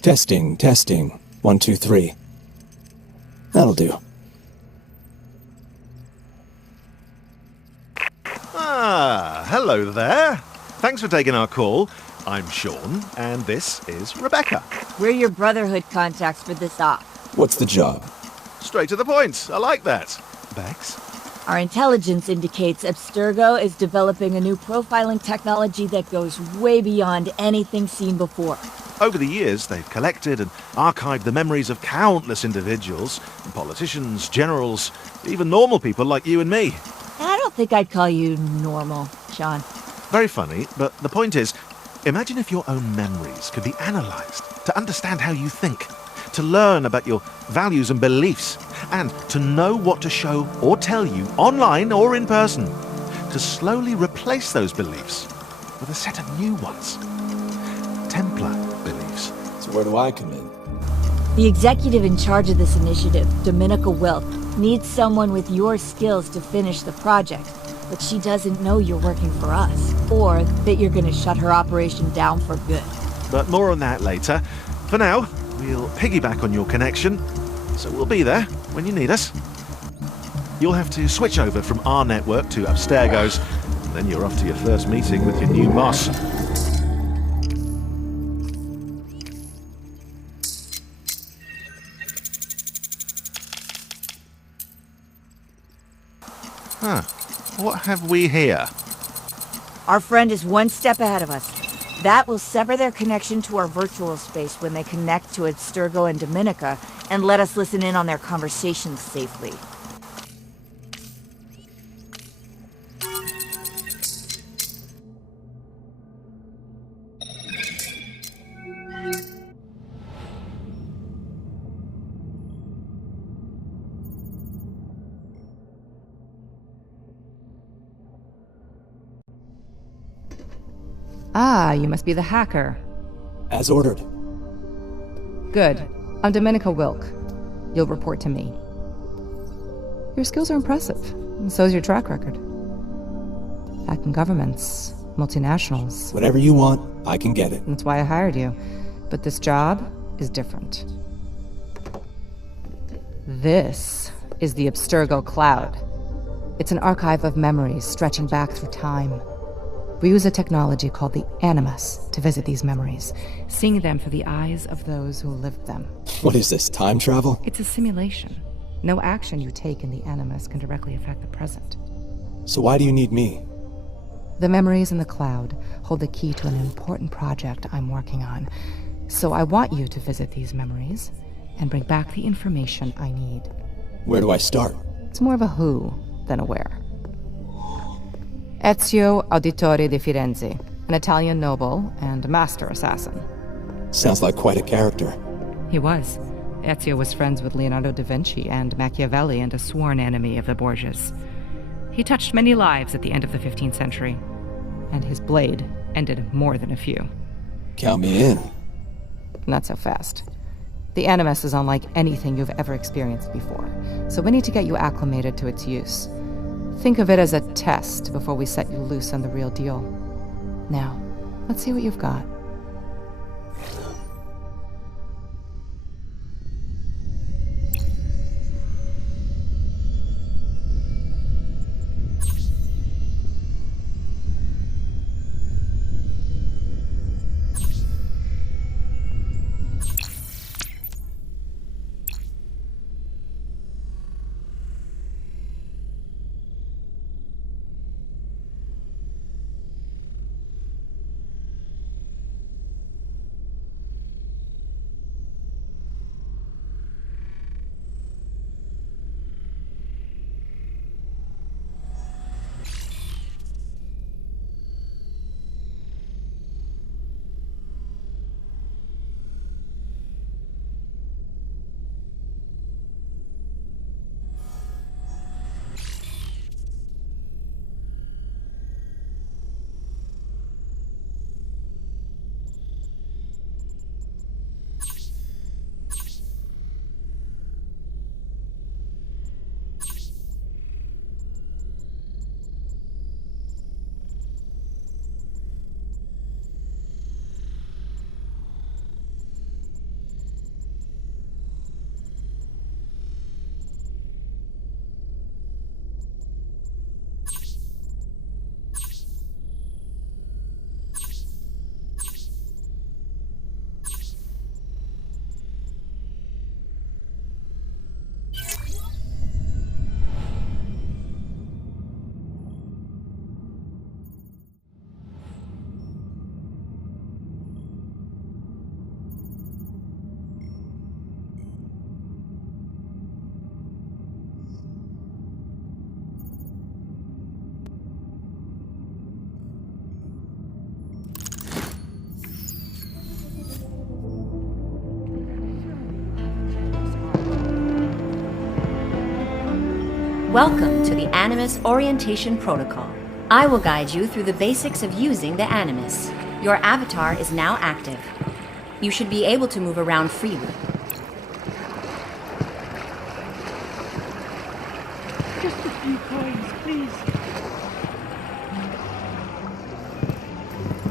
Testing, testing. 1, 2, 3. That'll do. Ah, hello there. Thanks for taking our call. I'm Sean, and this is Rebecca. We're your Brotherhood contacts for this op. What's the job? Straight to the point. I like that. Bex? Our intelligence indicates Abstergo is developing a new profiling technology that goes way beyond anything seen before. Over the years, they've collected and archived the memories of countless individuals, politicians, generals, even normal people like you and me. I don't think I'd call you normal, Sean. Very funny, but the point is, imagine if your own memories could be analysed to understand how you think, to learn about your values and beliefs, and to know what to show or tell you online or in person, to slowly replace those beliefs with a set of new ones. Templar beliefs. So where do I come in? The executive in charge of this initiative, Dominica Wilk, needs someone with your skills to finish the project, but she doesn't know you're working for us, or that you're gonna shut her operation down for good. But more on that later. For now, we'll piggyback on your connection, so we'll be there when you need us. You'll have to switch over from our network to Abstergo's, and then you're off to your first meeting with your new boss. Huh. What have we here? Our friend is one step ahead of us. That will sever their connection to our virtual space when they connect to Abstergo and Dominica and let us listen in on their conversations safely. Ah, you must be the hacker. As ordered. Good. I'm Dominica Wilk. You'll report to me. Your skills are impressive, and so's your track record. Hacking governments, multinationals. Whatever you want, I can get it. That's why I hired you. But this job is different. This is the Abstergo Cloud. It's an archive of memories stretching back through time. We use a technology called the Animus to visit these memories, seeing them through the eyes of those who lived them. What is this, time travel? It's a simulation. No action you take in the Animus can directly affect the present. So why do you need me? The memories in the cloud hold the key to an important project I'm working on. So I want you to visit these memories and bring back the information I need. Where do I start? It's more of a who than a where. Ezio Auditore di Firenze, an Italian noble and a master assassin. Sounds like quite a character. He was. Ezio was friends with Leonardo da Vinci and Machiavelli and a sworn enemy of the Borgias. He touched many lives at the end of the 15th century, and his blade ended more than a few. Count me in. Not so fast. The Animus is unlike anything you've ever experienced before, so we need to get you acclimated to its use. Think of it as a test before we set you loose on the real deal. Now, let's see what you've got. Welcome to the Animus Orientation Protocol. I will guide you through the basics of using the Animus. Your avatar is now active. You should be able to move around freely. Just a few coins, please.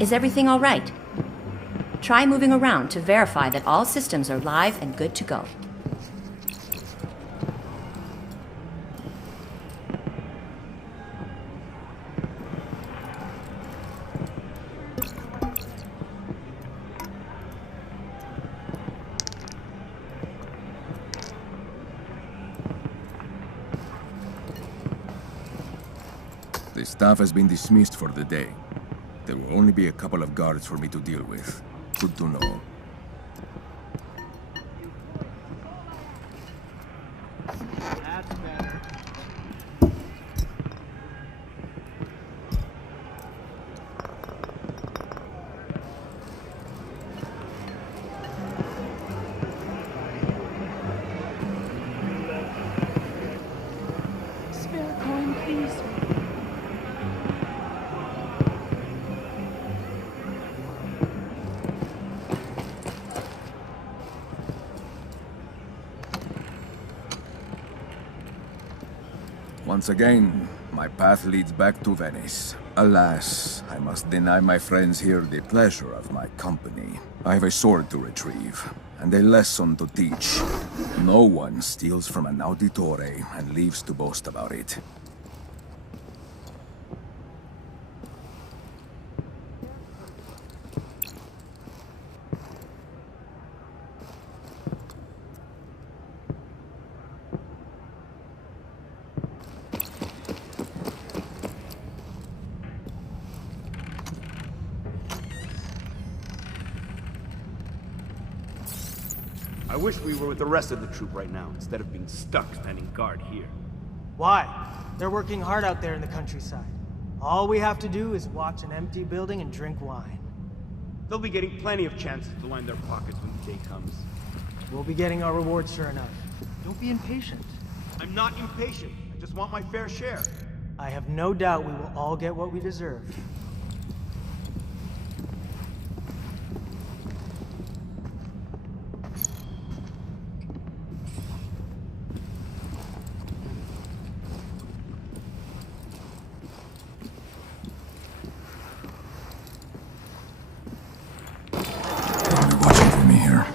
Is everything all right? Try moving around to verify that all systems are live and good to go. The staff has been dismissed for the day. There will only be a couple of guards for me to deal with. Good to know. That's better. Spare coin, please. Once again, my path leads back to Venice. Alas, I must deny my friends here the pleasure of my company. I have a sword to retrieve, and a lesson to teach. No one steals from an auditore and leaves to boast about it. I wish we were with the rest of the troop right now, instead of being stuck standing guard here. Why? They're working hard out there in the countryside. All we have to do is watch an empty building and drink wine. They'll be getting plenty of chances to line their pockets when the day comes. We'll be getting our rewards sure enough. Don't be impatient. I'm not impatient. I just want my fair share. I have no doubt we will all get what we deserve. Watching for me here.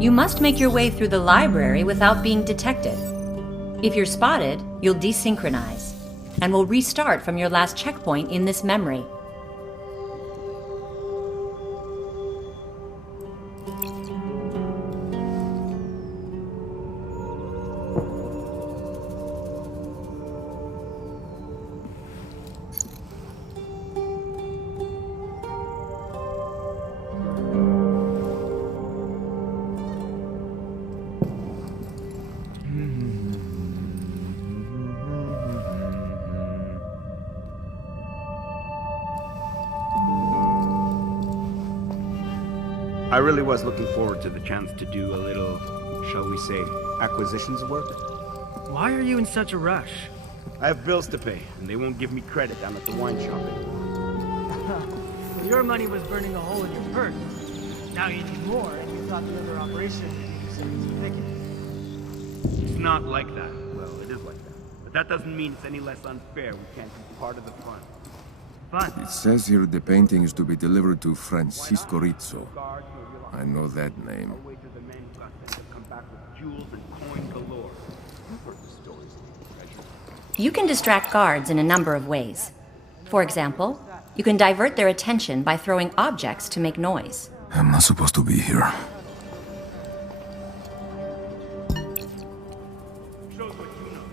You must make your way through the library without being detected. If you're spotted, you'll desynchronize, and will restart from your last checkpoint in this memory. I really was looking forward to the chance to do a little, shall we say, acquisitions work. Why are you in such a rush? I have bills to pay, and they won't give me credit down at the wine shop anymore. Well, your money was burning a hole in your purse. Now you need more, and you thought the other operation would give you some picking. It's not like that. Well, it is like that. But that doesn't mean it's any less unfair we can't be part of the fun. Fun. It says here the painting is to be delivered to Francisco Rizzo. I know that name. I'll wager the men who got sent have come back with jewels and coin galore. You've heard the stories of the treasure. You can distract guards in a number of ways. For example, you can divert their attention by throwing objects to make noise. I'm not supposed to be here. Shows what you know.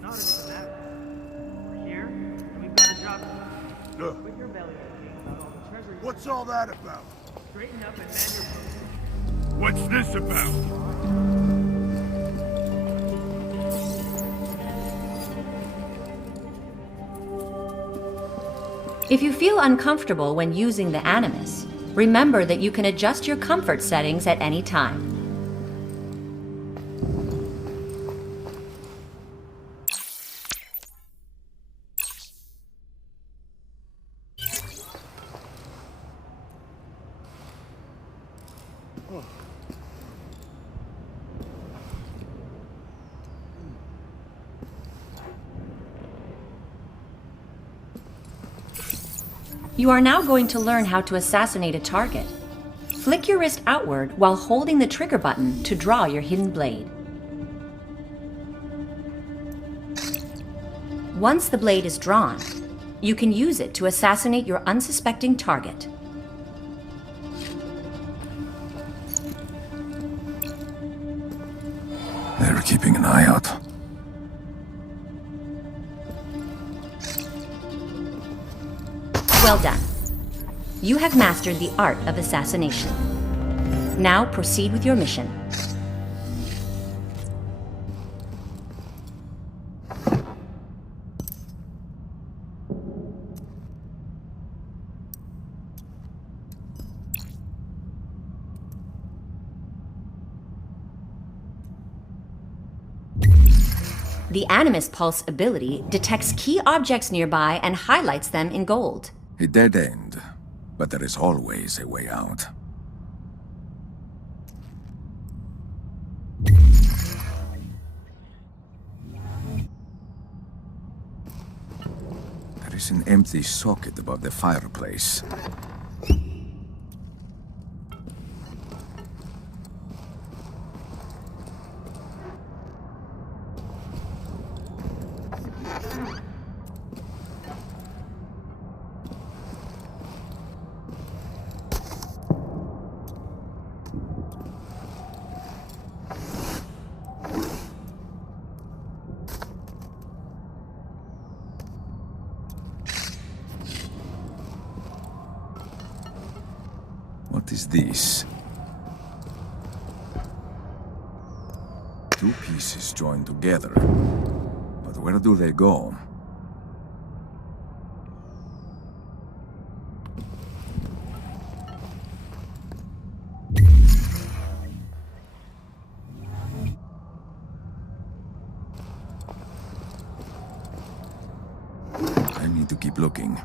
Not even that. We're here, and we've got a job to do. Quit your belly aching about all the treasure. What's all that about? Straighten up and man your post. What's this about? If you feel uncomfortable when using the Animus, remember that you can adjust your comfort settings at any time. You are now going to learn how to assassinate a target. Flick your wrist outward while holding the trigger button to draw your hidden blade. Once the blade is drawn, you can use it to assassinate your unsuspecting target. They're keeping an eye out. Well done. You have mastered the art of assassination. Now proceed with your mission. The Animus Pulse ability detects key objects nearby and highlights them in gold. A dead end, but there is always a way out. There is an empty socket above the fireplace. What is this? Two pieces joined together. But where do they go? I need to keep looking.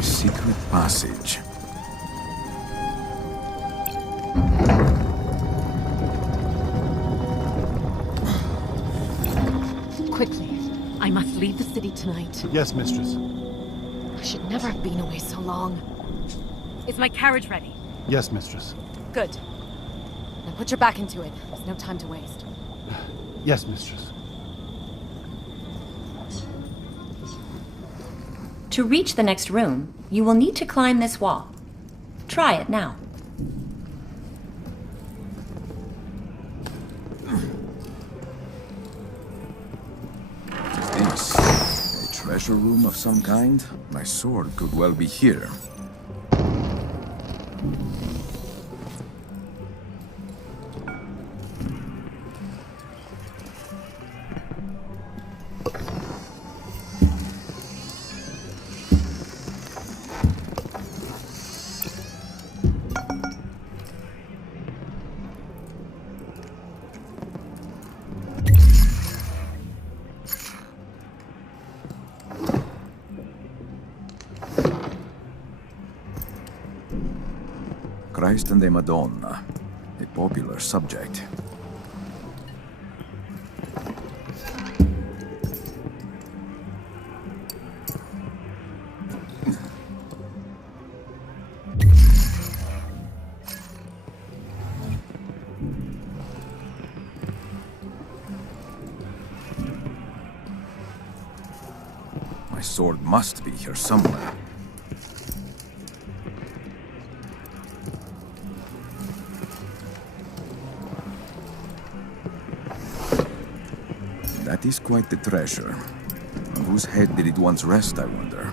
Secret passage. Quickly. I must leave the city tonight. Yes, mistress. I should never have been away so long. Is my carriage ready? Yes, mistress. Good. Now put your back into it. There's no time to waste. Yes, mistress. To reach the next room, you will need to climb this wall. Try it now. What is this? A treasure room of some kind? My sword could well be here. Christ and the Madonna, a popular subject. My sword must be here somewhere. That is quite the treasure. On whose head did it once rest, I wonder?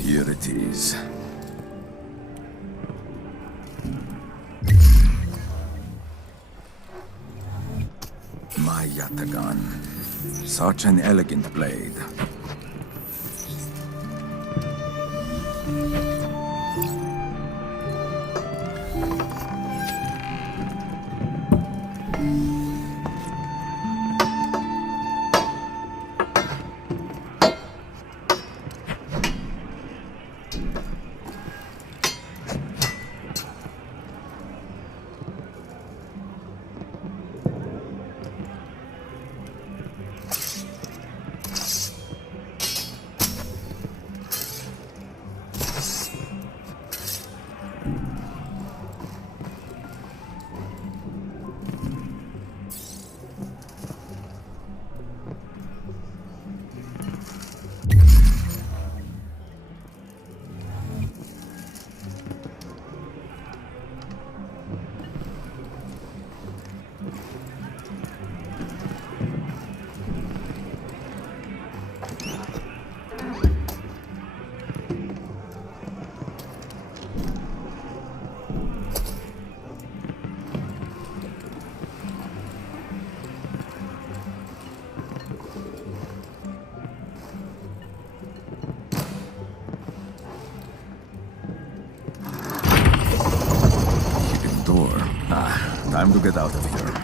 Here it is. My Yatagan. Such an elegant blade. Time to get out of here.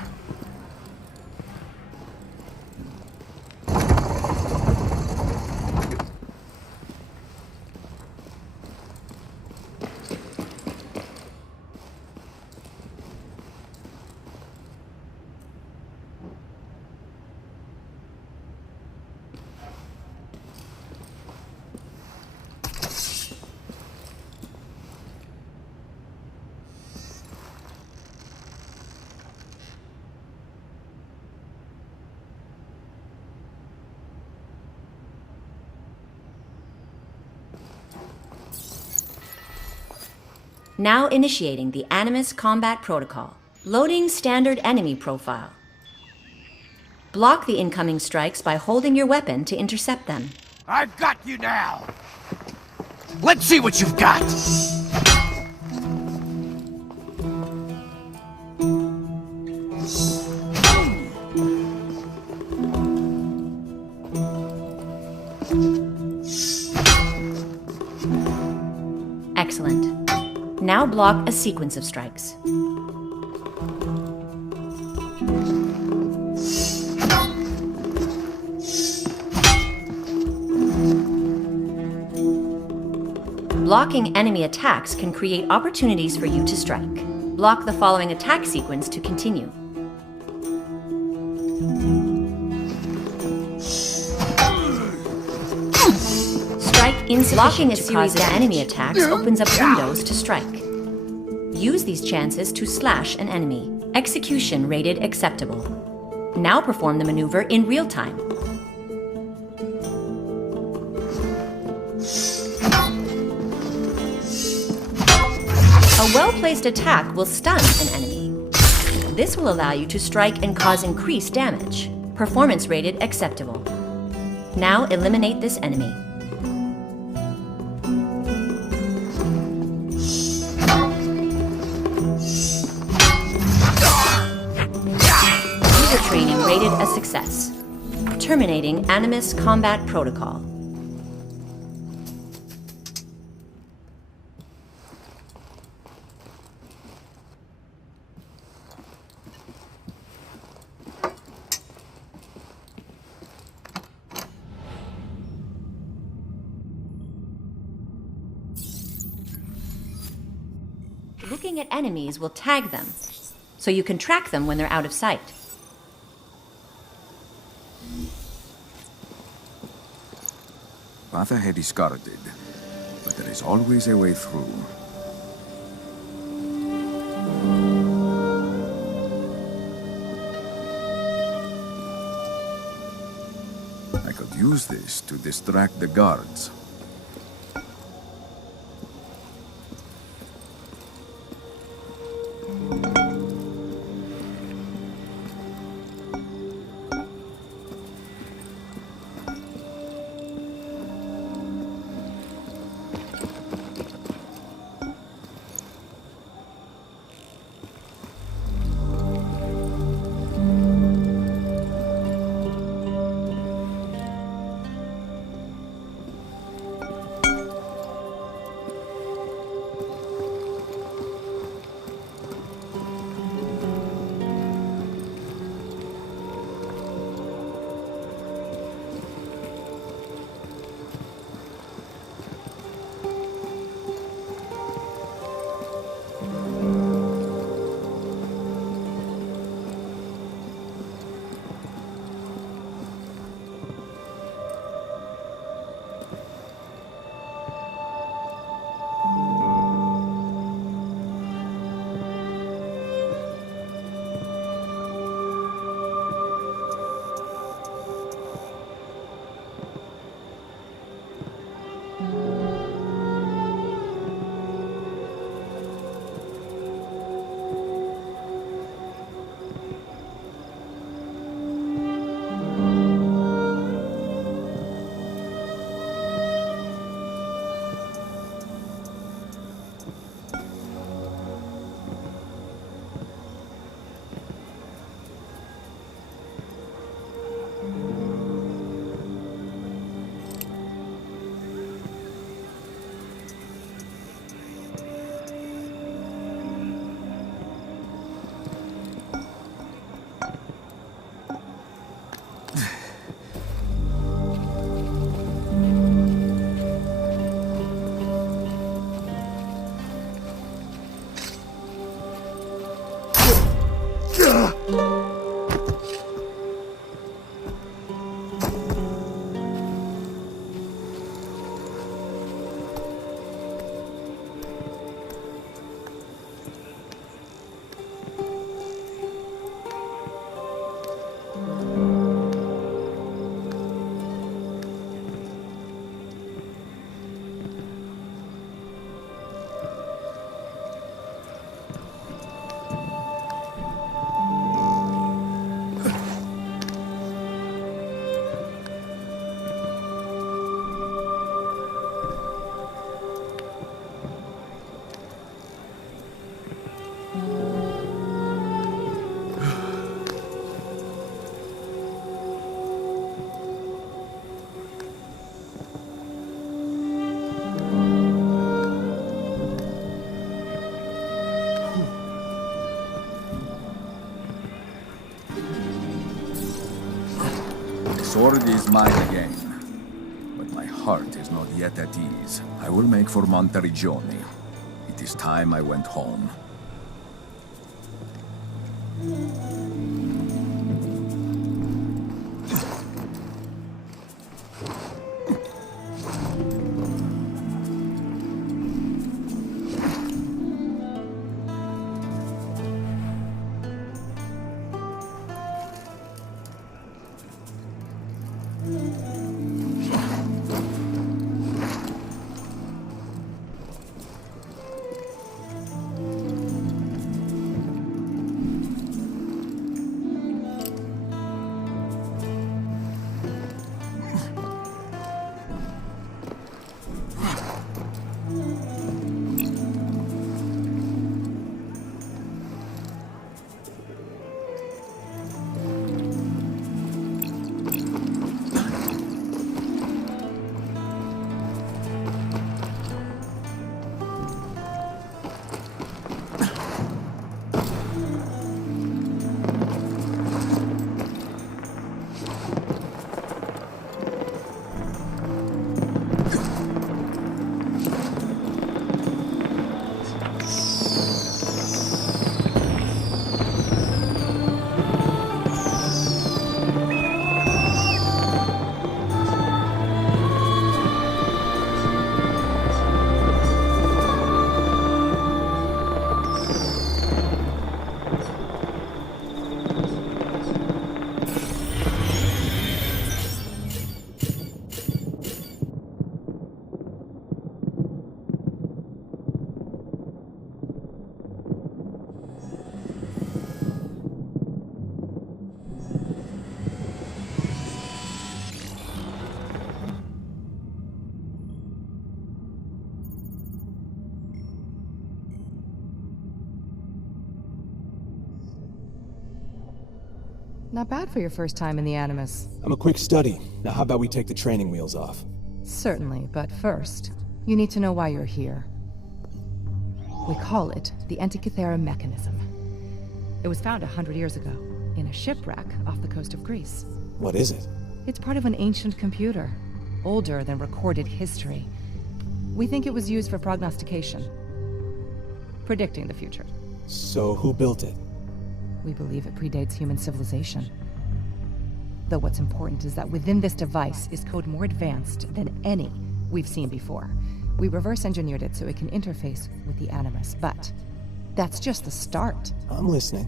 Now initiating the Animus Combat Protocol. Loading standard enemy profile. Block the incoming strikes by holding your weapon to intercept them. I've got you now! Let's see what you've got! Excellent. Now block a sequence of strikes. Blocking enemy attacks can create opportunities for you to strike. Block the following attack sequence to continue. Strike insufficient. Blocking a series of enemy attacks opens up windows to strike. Use these chances to slash an enemy. Execution rated acceptable. Now perform the maneuver in real time. A well-placed attack will stun an enemy. This will allow you to strike and cause increased damage. Performance rated acceptable. Now eliminate this enemy. User training rated a success. Terminating Animus Combat Protocol. Looking at enemies will tag them, so you can track them when they're out of sight. Path ahead is guarded, but there is always a way through. I could use this to distract the guards. sword is mine again. But my heart is not yet at ease. I will make for Monteriggioni. It is time I went home. Not bad for your first time in the Animus. I'm a quick study. Now how about we take the training wheels off? Certainly, but first, you need to know why you're here. We call it the Antikythera mechanism. It was found 100 years ago, in a shipwreck off the coast of Greece. What is it? It's part of an ancient computer, older than recorded history. We think it was used for prognostication, predicting the future. So who built it? We believe it predates human civilization. Though what's important is that within this device is code more advanced than any we've seen before. We reverse engineered it so it can interface with the Animus, but that's just the start. I'm listening.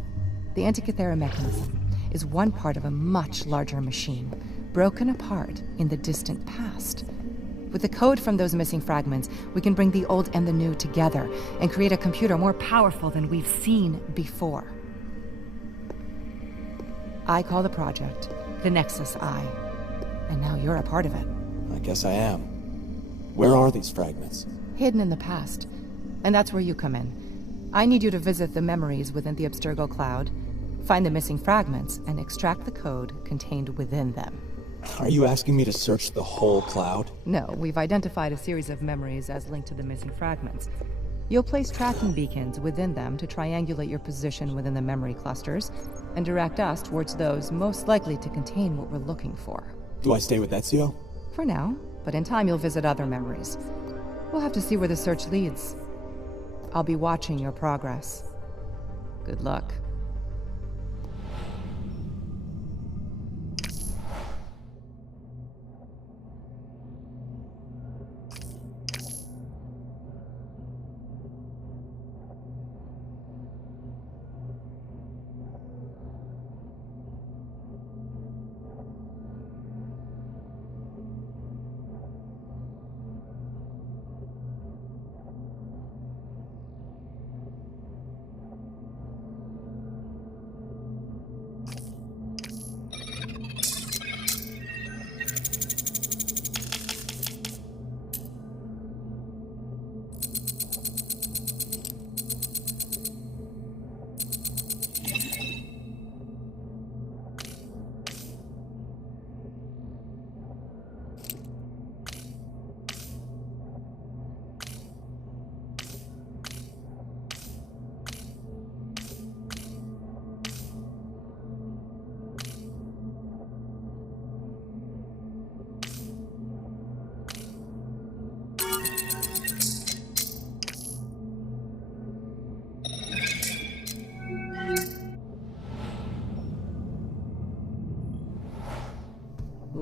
The Antikythera mechanism is one part of a much larger machine, broken apart in the distant past. With the code from those missing fragments, we can bring the old and the new together and create a computer more powerful than we've seen before. I call the project the Nexus Eye, and now you're a part of it. I guess I am. Where are these fragments? Hidden in the past, and that's where you come in. I need you to visit the memories within the Abstergo cloud, find the missing fragments, and extract the code contained within them. Are you asking me to search the whole cloud? No, we've identified a series of memories as linked to the missing fragments. You'll place tracking beacons within them to triangulate your position within the memory clusters, and direct us towards those most likely to contain what we're looking for. Do I stay with Ezio? For now, but in time you'll visit other memories. We'll have to see where the search leads. I'll be watching your progress. Good luck.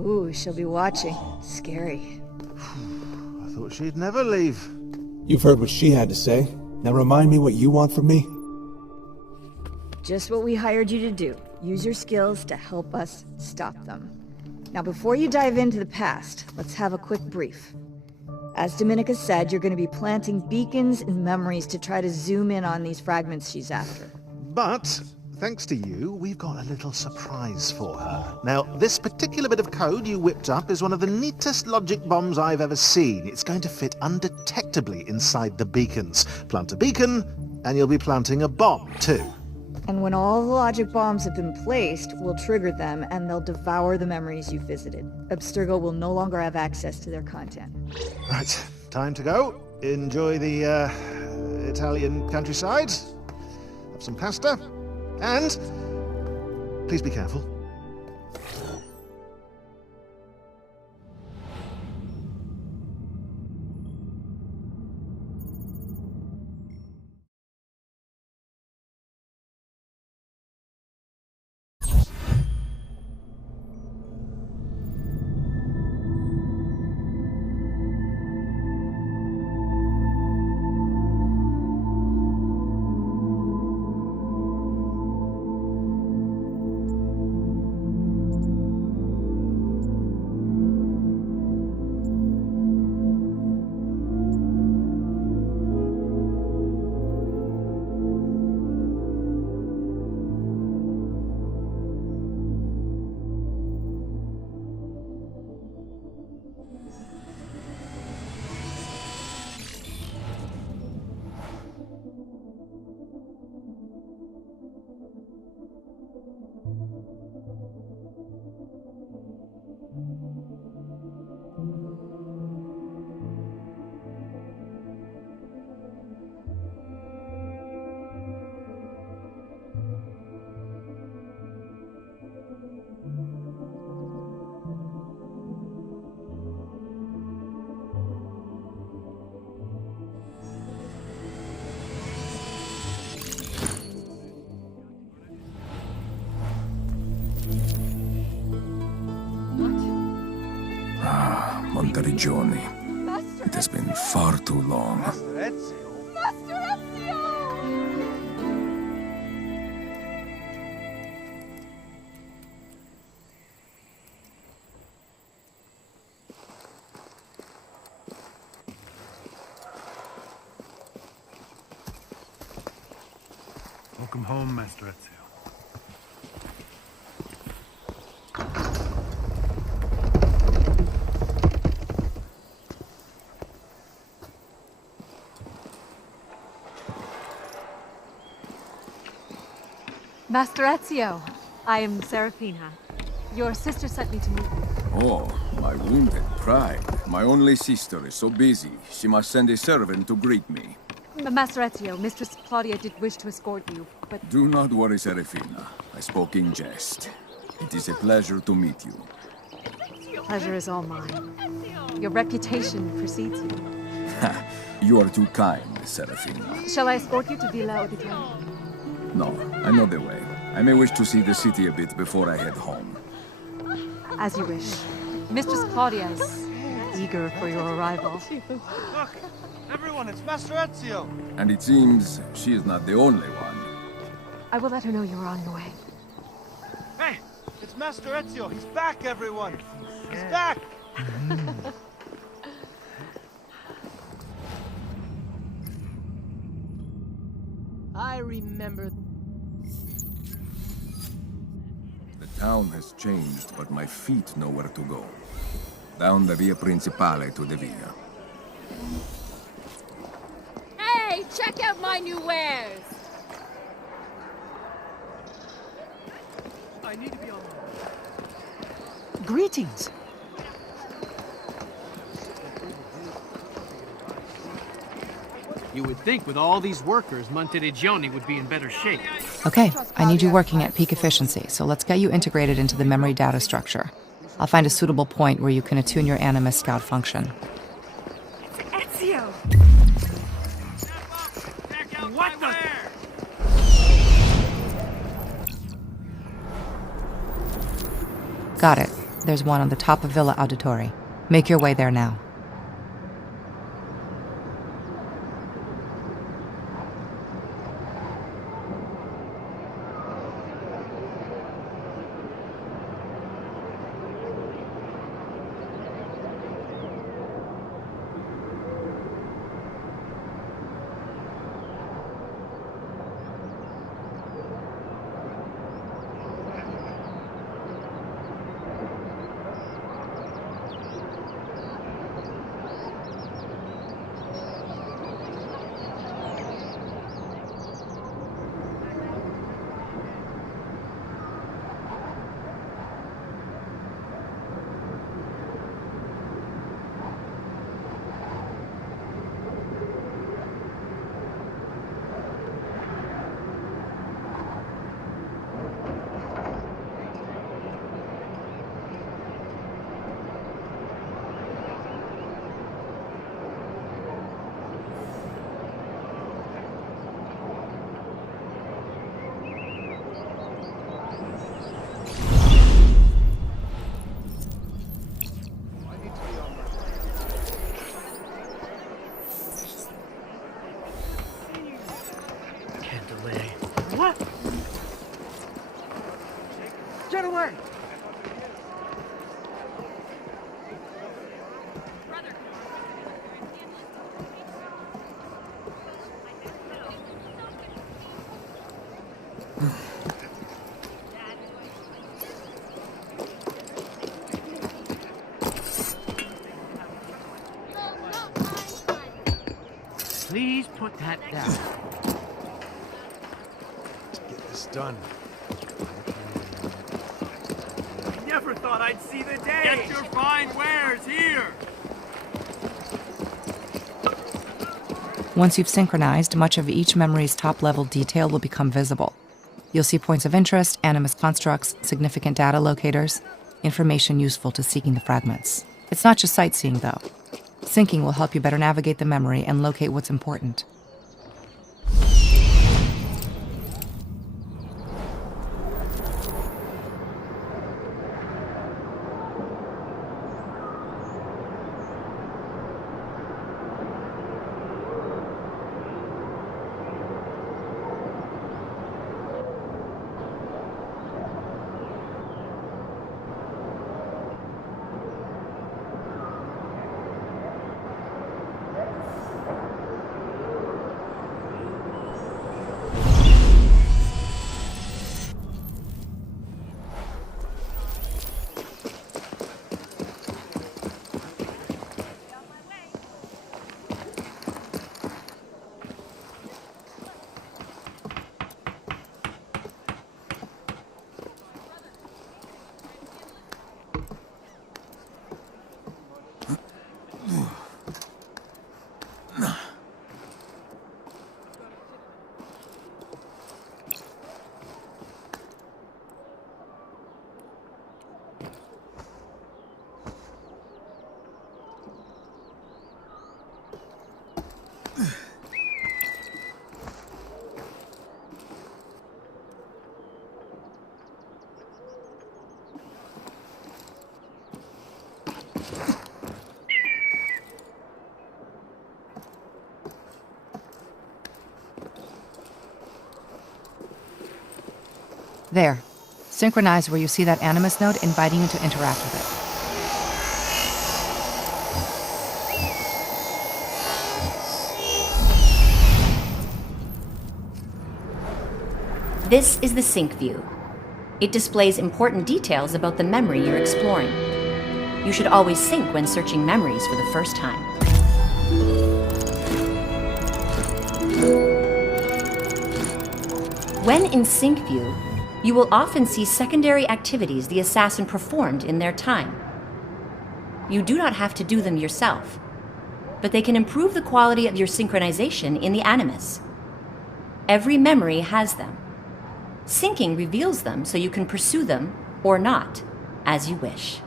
Ooh, she'll be watching. Scary. I thought she'd never leave. You've heard what she had to say. Now remind me what you want from me. Just what we hired you to do. Use your skills to help us stop them. Now, before you dive into the past, let's have a quick brief. As Dominica said, you're going to be planting beacons and memories to try to zoom in on these fragments she's after. But, thanks to you, we've got a little surprise for her. Now, this particular bit of code you whipped up is one of the neatest logic bombs I've ever seen. It's going to fit undetectably inside the beacons. Plant a beacon, and you'll be planting a bomb, too. And when all the logic bombs have been placed, we'll trigger them, and they'll devour the memories you visited. Abstergo will no longer have access to their content. Right, time to go. Enjoy the, Italian countryside. Have some pasta. And please be careful. Monteriggioni. It has been far too long. Welcome home, Master Ezio. Master Ezio, I am Serafina. Your sister sent me to meet you. Oh, my wounded pride. My only sister is so busy, she must send a servant to greet me. Master Ezio, Mistress Claudia did wish to escort you, but... Do not worry, Serafina. I spoke in jest. It is a pleasure to meet you. Pleasure is all mine. Your reputation precedes you. You are too kind, Serafina. Shall I escort you to Villa Odigami? No, I know the way. I may wish to see the city a bit before I head home. As you wish. Mistress Claudia is eager for your arrival. Look! Everyone, it's Master Ezio! And it seems she is not the only one. I will let her know you're on your way. Hey! It's Master Ezio! He's back, everyone! He's back! I remember... The town has changed, but my feet know where to go. Down the Via Principale to the Via. Hey, check out my new wares! I need to be on... Greetings! You would think with all these workers, Monteriggioni would be in better shape. Okay, I need you working at peak efficiency, so let's get you integrated into the memory data structure. I'll find a suitable point where you can attune your Animus Scout function. Ezio! What the... Got it. there's one on the top of Villa Auditori. Make your way there now. What? Get away! Please put that down. Get this done. I never thought I'd see the day! Get your fine wares here! Once you've synchronized, much of each memory's top-level detail will become visible. You'll see points of interest, animus constructs, significant data locators, information useful to seeking the fragments. It's not just sightseeing, though. Syncing will help you better navigate the memory and locate what's important. There. Synchronize where you see that animus node inviting you to interact with it. This is the sync view. It displays important details about the memory you're exploring. You should always sync when searching memories for the first time. When in sync view, you will often see secondary activities the assassin performed in their time. You do not have to do them yourself, but they can improve the quality of your synchronization in the animus. Every memory has them. Syncing reveals them so you can pursue them, or not, as you wish.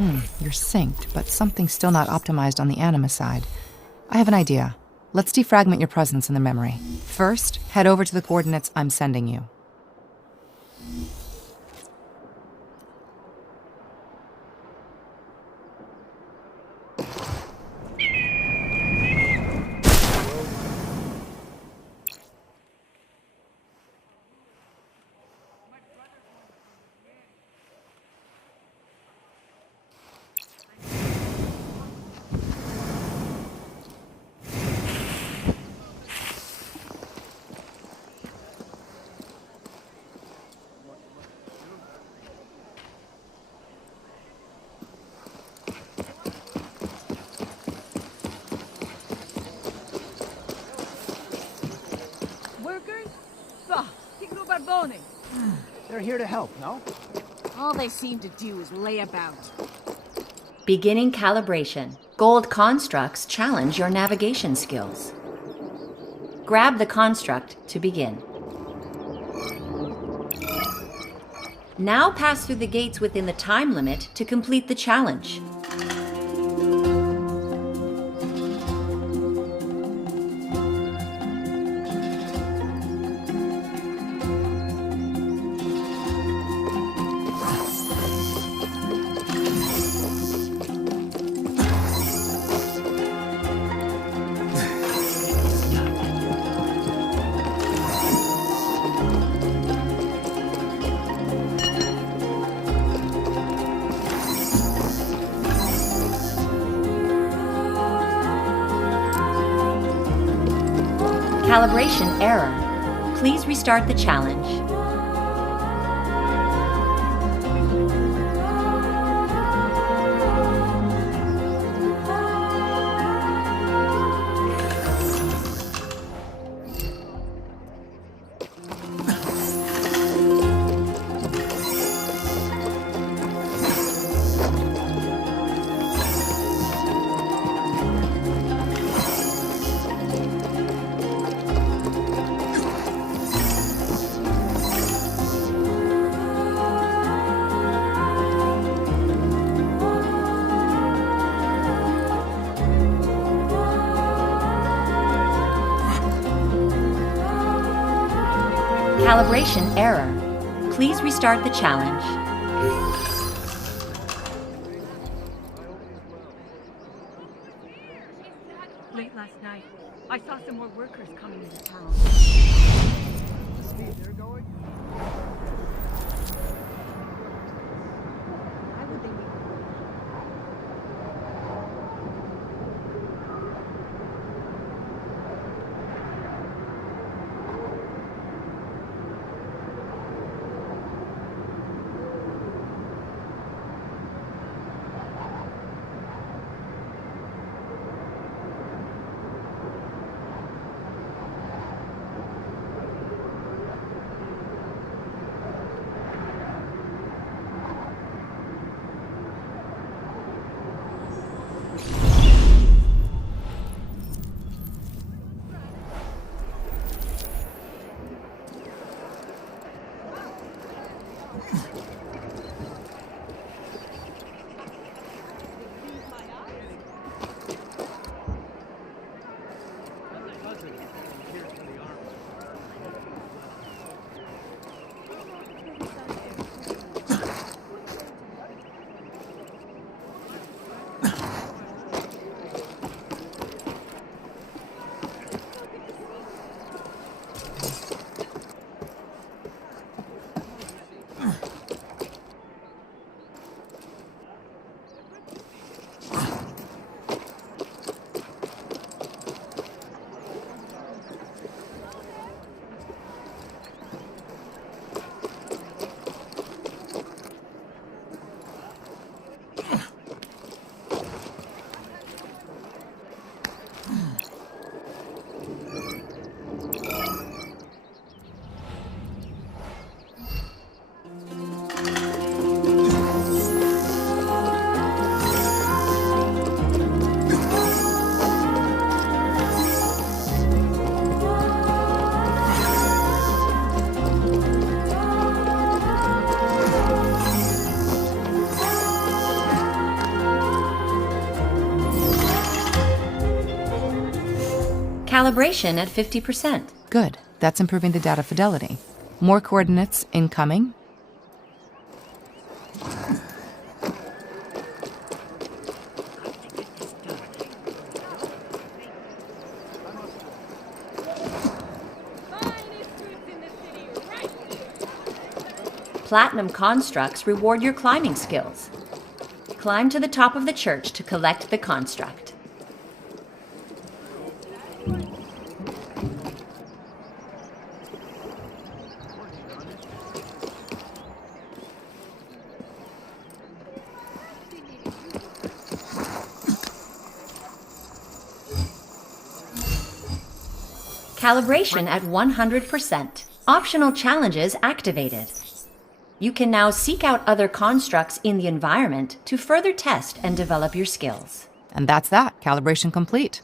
You're synced, but something's still not optimized on the Anima side. I have an idea. Let's defragment your presence in the memory. First, head over to the coordinates I'm sending you. They're here to help, no? All they seem to do is lay about. Beginning calibration. Gold constructs challenge your navigation skills. Grab the construct to begin. Now pass through the gates within the time limit to complete the challenge. Calibration error. Please restart the challenge. Calibration error. Please restart the challenge. Late last night, I saw some more workers coming into town. The speed they're going? Why would they be? Calibration at 50%. Good. That's improving the data fidelity. More coordinates incoming. Platinum constructs reward your climbing skills. Climb to the top of the church to collect the construct. Calibration at 100%. Optional challenges activated. You can now seek out other constructs in the environment to further test and develop your skills. And that's that. Calibration complete.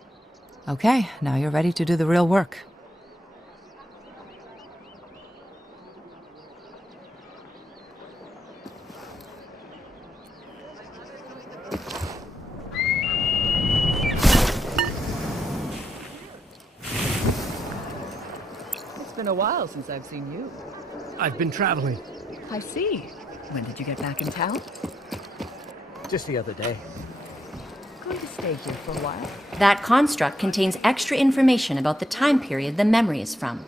Okay, now you're ready to do the real work. It's been a while since I've seen you. I've been traveling. I see. When did you get back in town? Just the other day. Going to stay here for a while? That construct contains extra information about the time period the memory is from.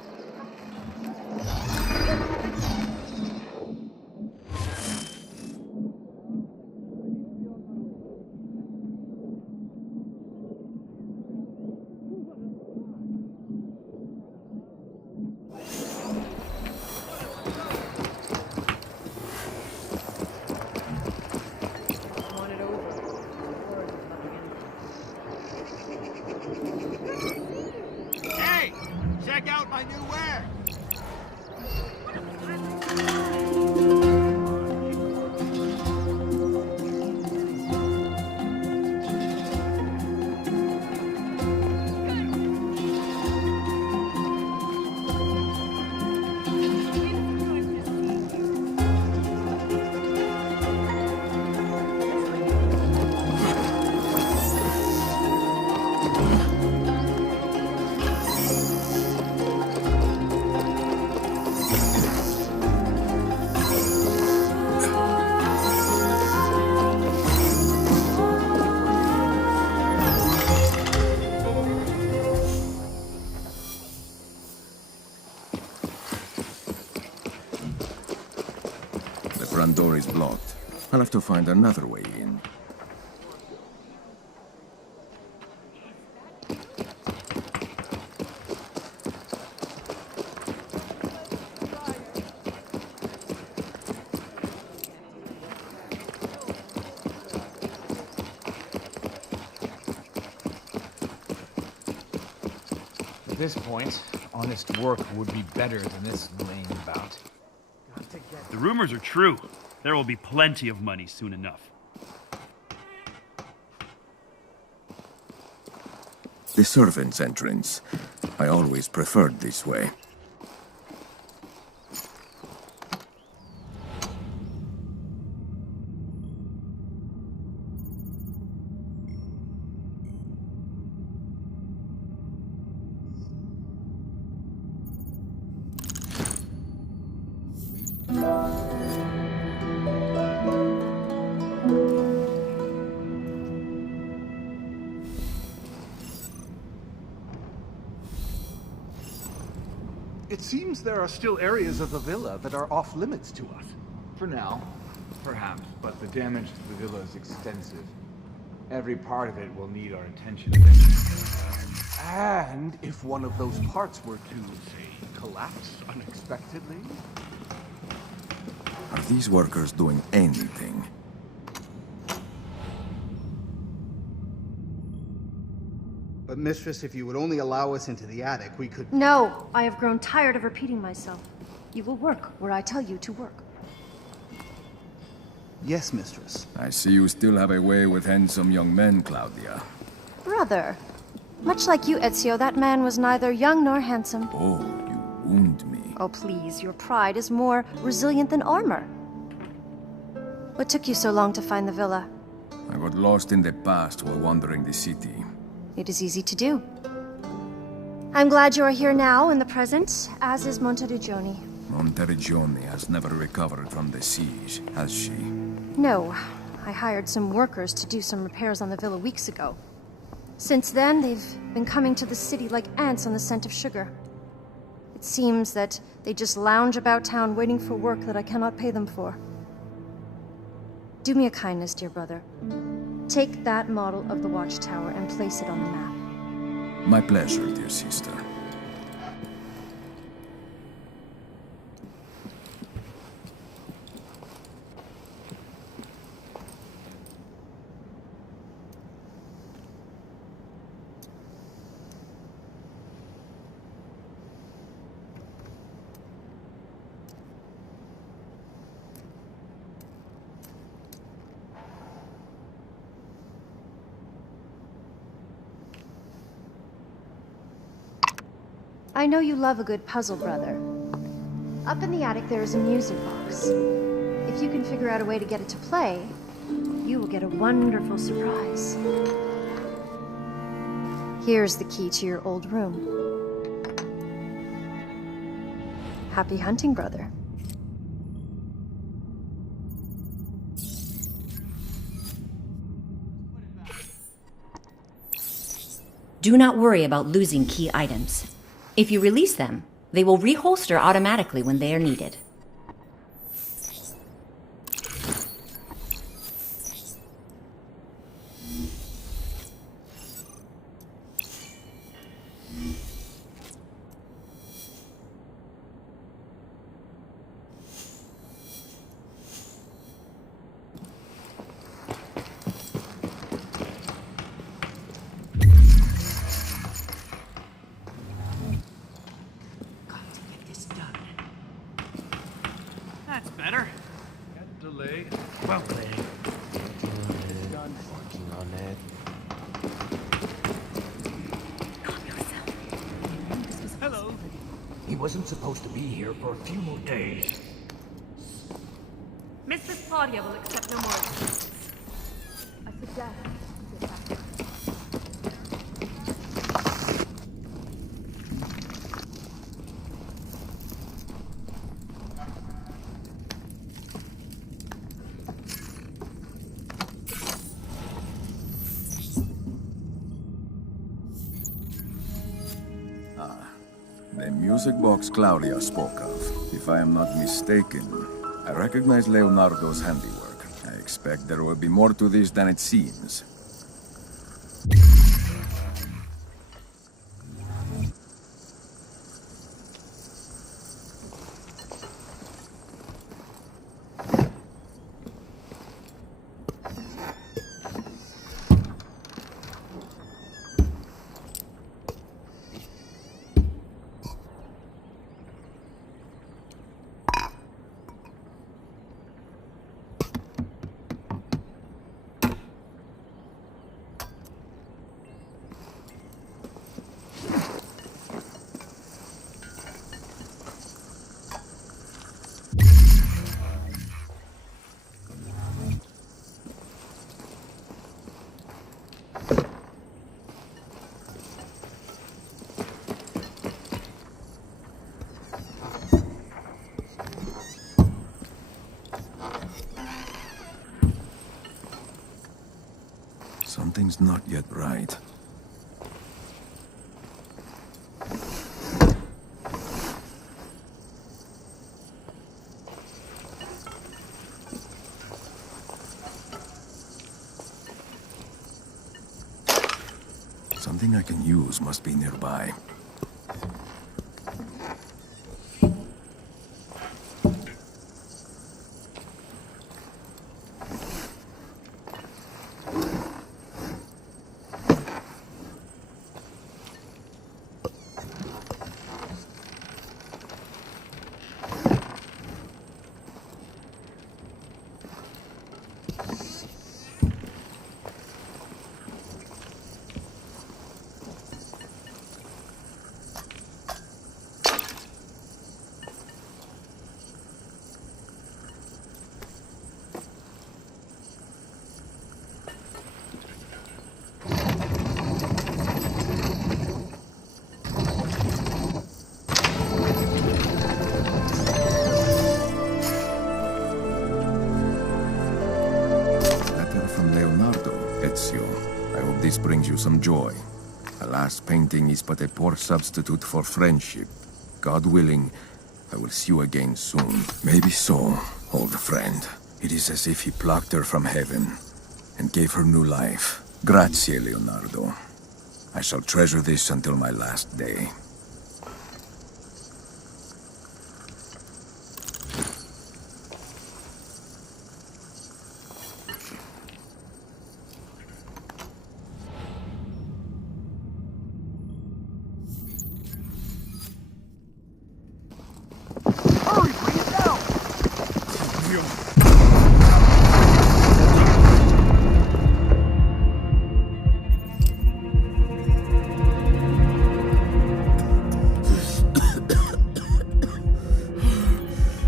Hey! Check out my new wear! The front door is blocked. I'll have to find another way in. At this point, honest work would be better than this laying about. The rumors are true. There will be plenty of money soon enough. The servants' entrance. I always preferred this way. It seems there are still areas of the villa that are off limits to us. For now, perhaps, but the damage to the villa is extensive. Every part of it will need our attention eventually. And if one of those parts were to, say, collapse unexpectedly? Are these workers doing anything? But Mistress, if you would only allow us into the attic, we could... No! I have grown tired of repeating myself. You will work where I tell you to work. Yes, Mistress. I see you still have a way with handsome young men, Claudia. Brother. Much like you, Ezio, that man was neither young nor handsome. Oh, you wound me. Oh, please, your pride is more resilient than armor. What took you so long to find the villa? I got lost in the past while wandering the city. It is easy to do. I'm glad you are here now in the present, as is Monteriggioni. Monteriggioni has never recovered from the siege, has she? No. I hired some workers to do some repairs on the villa weeks ago. Since then, they've been coming to the city like ants on the scent of sugar. It seems that they just lounge about town waiting for work that I cannot pay them for. Do me a kindness, dear brother. Take that model of the watchtower and place it on the map. My pleasure, dear sister. I know you love a good puzzle, brother. Up in the attic there is a music box. If you can figure out a way to get it to play, you will get a wonderful surprise. Here's the key to your old room. Happy hunting, brother. Do not worry about losing key items. If you release them, they will reholster automatically when they are needed. That's better. Got a delay. Well played. Done working on it. Hello. He wasn't supposed to be here for a few more days. Mistress Claudia will accept no more excuses. I suggest you get back. The music box Claudia spoke of. If I am not mistaken, I recognize Leonardo's handiwork. I expect there will be more to this than it seems. Something's not yet right. Something I can use must be nearby. Ezio, I hope this brings you some joy. The last painting is but a poor substitute for friendship. God willing, I will see you again soon. Maybe so, old friend. It is as if he plucked her from heaven and gave her new life. Grazie, Leonardo. I shall treasure this until my last day. Hurry, bring it down!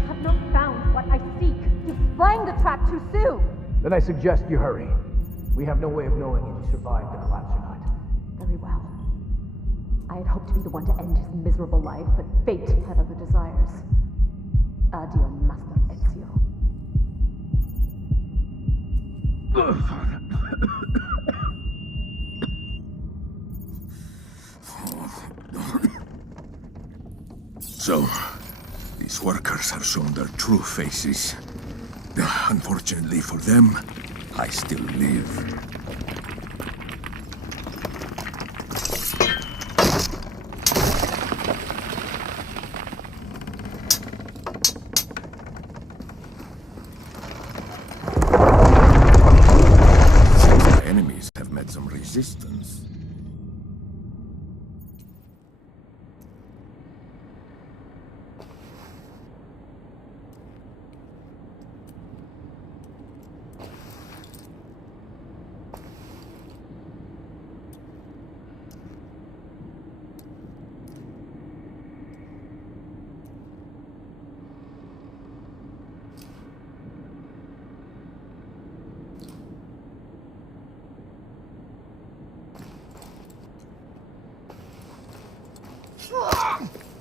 Have not found what I seek. You sprang the trap too soon. Then I suggest you hurry. We have no way of knowing if he survived the collapse or not. Very well. I had hoped to be the one to end his miserable life, but fate had other desires. Addio, Master Ezio. So, these workers have shown their true faces. Unfortunately for them, I still live. My enemies have met some resistance.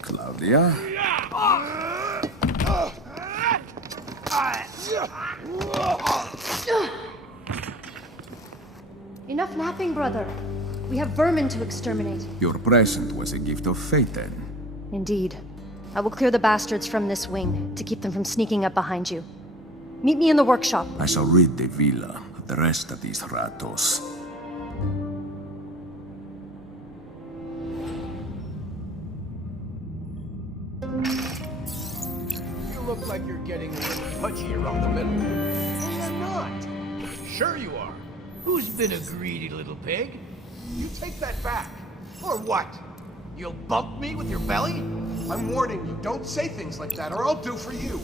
Claudia? Enough napping, brother. We have vermin to exterminate. Your present was a gift of fate, then. Indeed. I will clear the bastards from this wing, to keep them from sneaking up behind you. Meet me in the workshop. I shall rid the villa of the rest of these ratos. You look like you're getting a little pudgy around the middle. Well, you're not. Sure you are. Who's been a greedy little pig? You take that back. Or what? You'll bump me with your belly? I'm warning you, don't say things like that, or I'll do for you.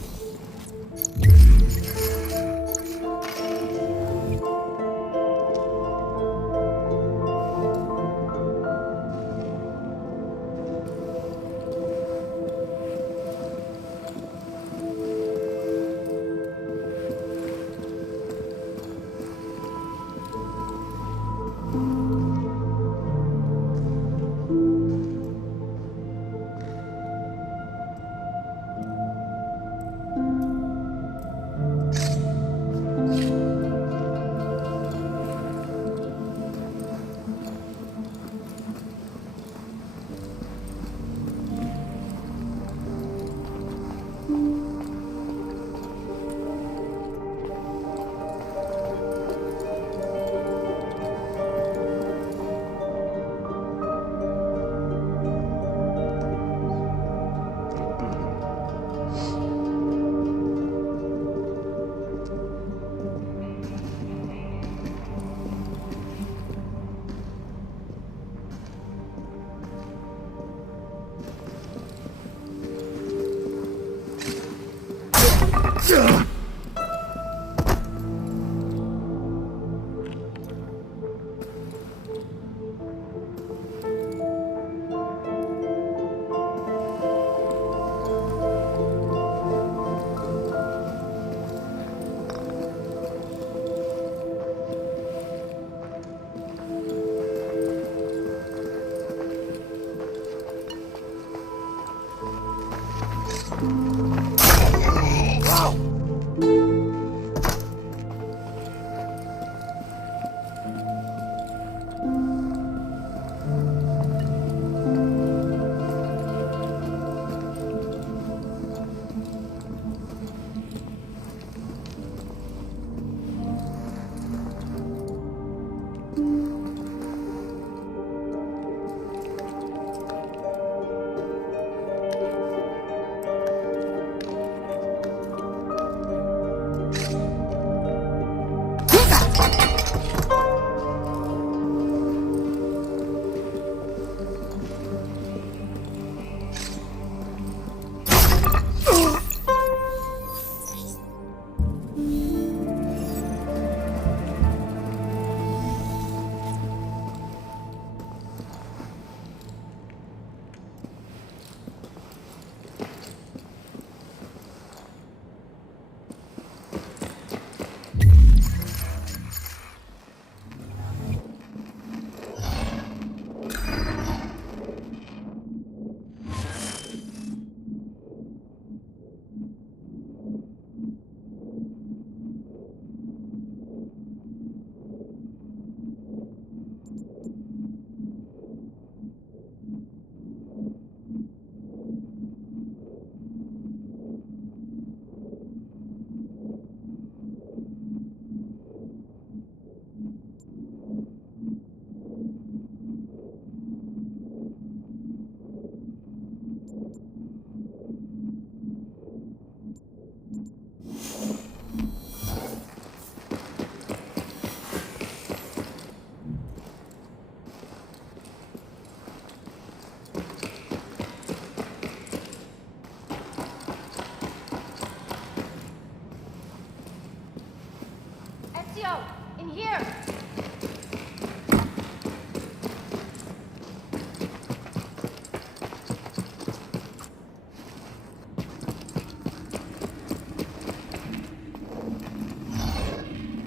Ezio! In here!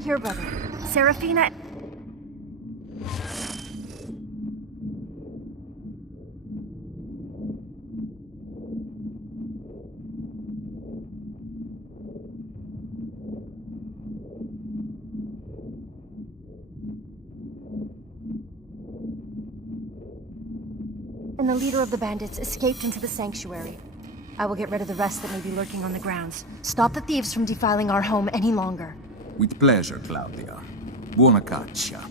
Here, brother. Serafina... and the leader of the bandits escaped into the sanctuary. I will get rid of the rest that may be lurking on the grounds. Stop the thieves from defiling our home any longer. With pleasure, Claudia. Buona caccia.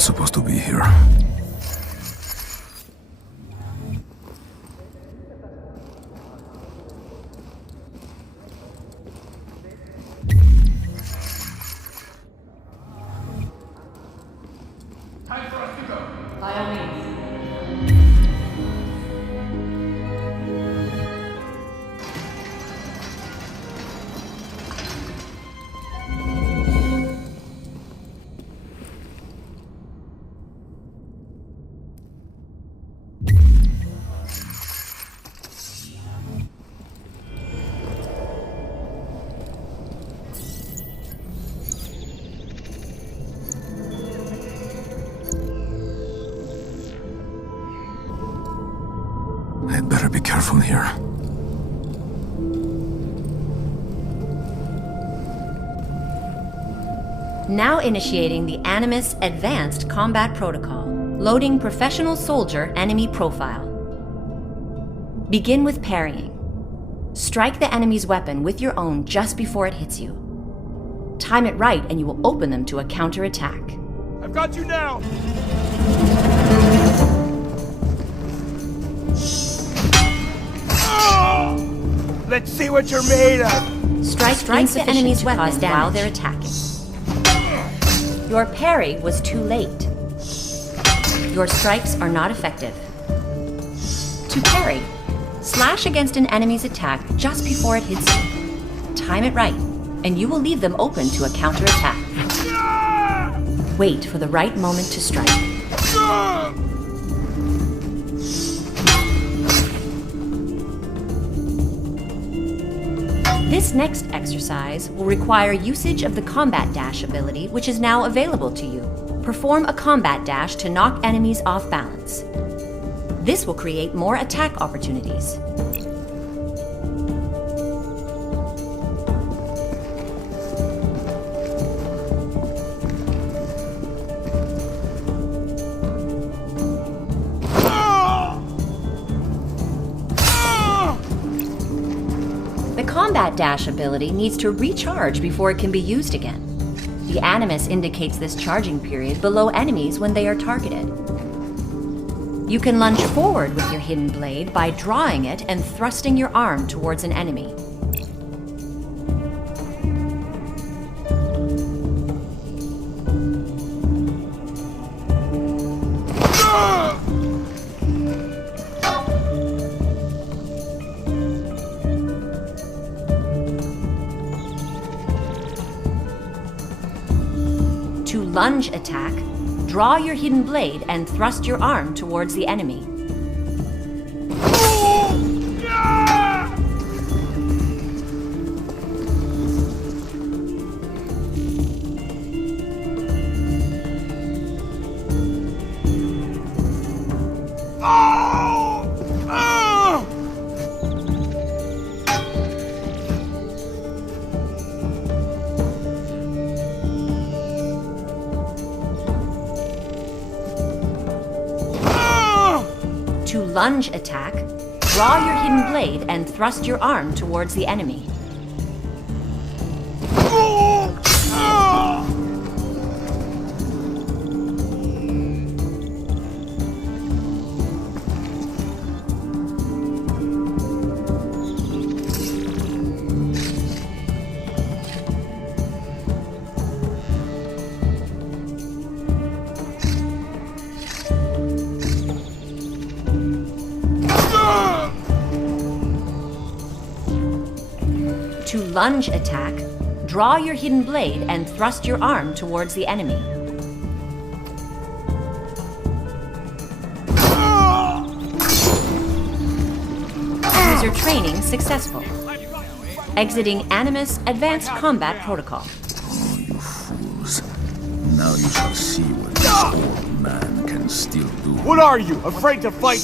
Supposed to be here. Time for us to go. By all means. I'd better be careful here. Now initiating the Animus Advanced Combat Protocol. Loading Professional Soldier Enemy Profile. Begin with parrying. Strike the enemy's weapon with your own just before it hits you. Time it right and you will open them to a counterattack. I've got you now! Let's see what you're made of! Strike the enemy's weapon while they're attacking. Your parry was too late. Your strikes are not effective. To parry, slash against an enemy's attack just before it hits you. Time it right, and you will leave them open to a counterattack. Wait for the right moment to strike. This next exercise will require usage of the Combat Dash ability, which is now available to you. Perform a combat dash to knock enemies off balance. This will create more attack opportunities. The Combat Dash ability needs to recharge before it can be used again. The Animus indicates this charging period below enemies when they are targeted. You can lunge forward with your hidden blade by drawing it and thrusting your arm towards an enemy. To lunge attack, draw your hidden blade and thrust your arm towards the enemy. lunge attack, draw your hidden blade and thrust your arm towards the enemy. To lunge attack, draw your hidden blade and thrust your arm towards the enemy. User training successful. Exiting Animus Advanced Combat Protocol. Oh, you fools. Now you shall see what this old man can still do. What are you, afraid to fight?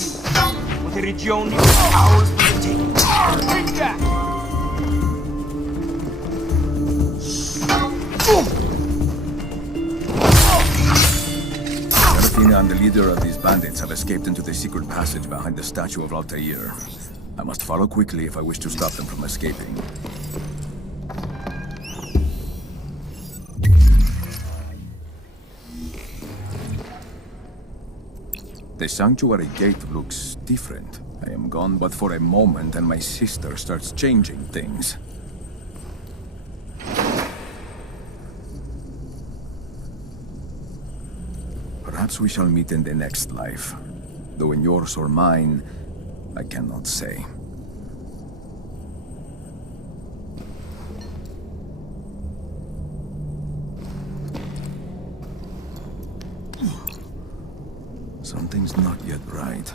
With the region, ours for the taking. Take that! Serafina and the leader of these bandits have escaped into the secret passage behind the statue of Altair. I must follow quickly if I wish to stop them from escaping. The sanctuary gate looks different. I am gone but for a moment and my sister starts changing things. Perhaps we shall meet in the next life. Though in yours or mine, I cannot say. Something's not yet right.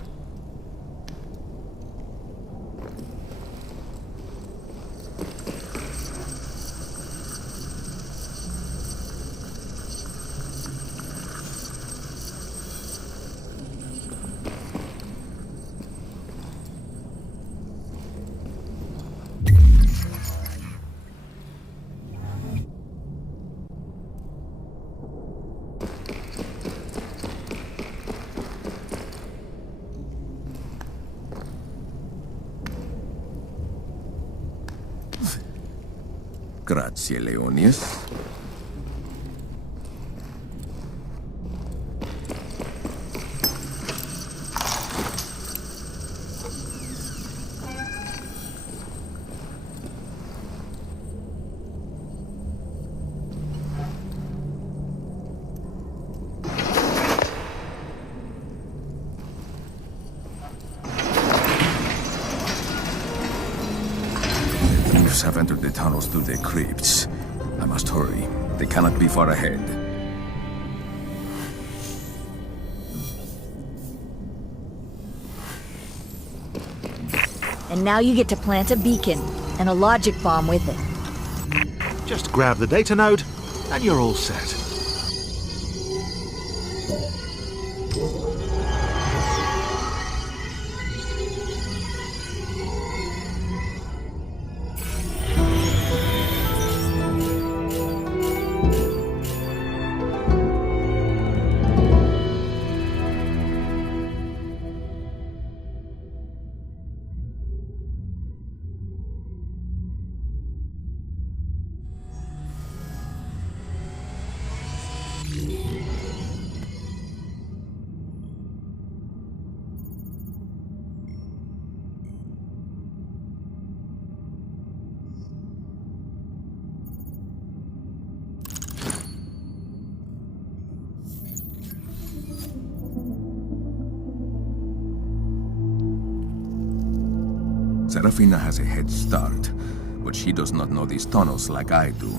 Grazie, Leonius. Have entered the tunnels through the crypts. I must hurry. They cannot be far ahead. And now you get to plant a beacon and a logic bomb with it. Just grab the data node, and you're all set. Serafina has a head start, but she does not know these tunnels like I do.